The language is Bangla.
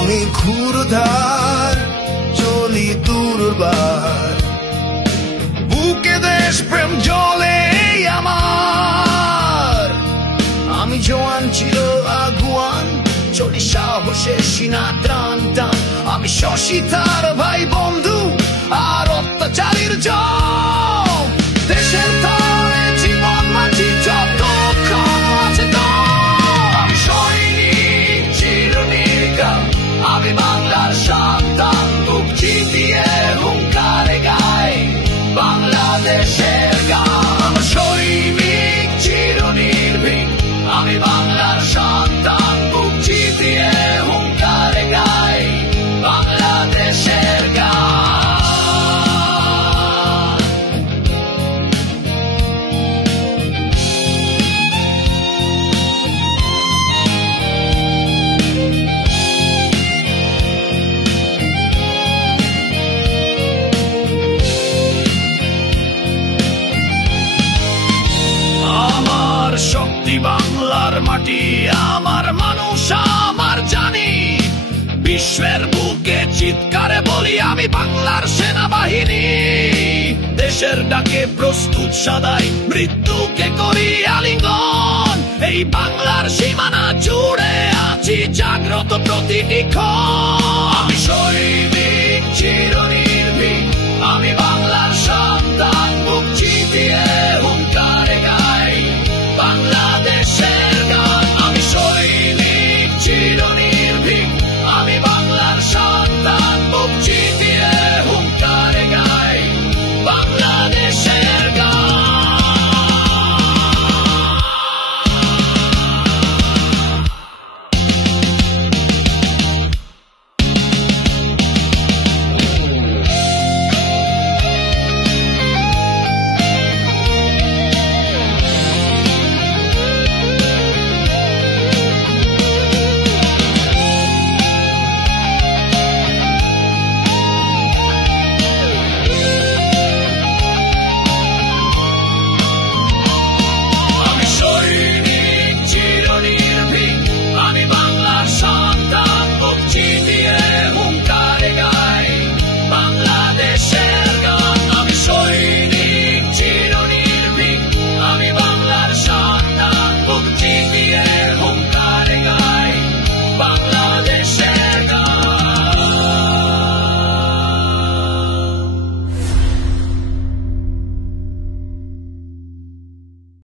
আমি ক্ষুরধার চলি দুর্বার, বুকে দেশ প্রেম জ্বলে আমার। আমি জোয়ান চির আগুয়ান, চলি সাহসে সিনা টান টান। আমি শশী তার ভাই বন্ধু আর অত্যাচারীর জম। দেশের তারে জীবন মাঝি যতক্ষণ আছে দম। আমি সৈনিক চিরনির্ঘাত, আমি বাংলার সন্তান, বুক চিতিয়ে হুঙ্কারে গাই বাংলাদেশের গান। আমার সৈনিক চিরনির্ভীক, আমি বাংলার সন্তান, বুক চিতিয়ে হুঙ্কারে গাই বাংলাদেশের গান। আমার শক্তি বাংলার মাটি, আমার মানুষ আমার জানি। বিশ্বের বুকে চিৎকারে বলি আমি বাংলার সেনাবাহিনী। দেশের ডাকে প্রস্তুত সদাই, মৃত্যুকে করি আলিঙ্গন। এই বাংলার সীমানা জুড়ে আছি জাগ্রত প্রতিটি ক্ষণ। আমি সৈনিক চিরনির্ভীক, আমি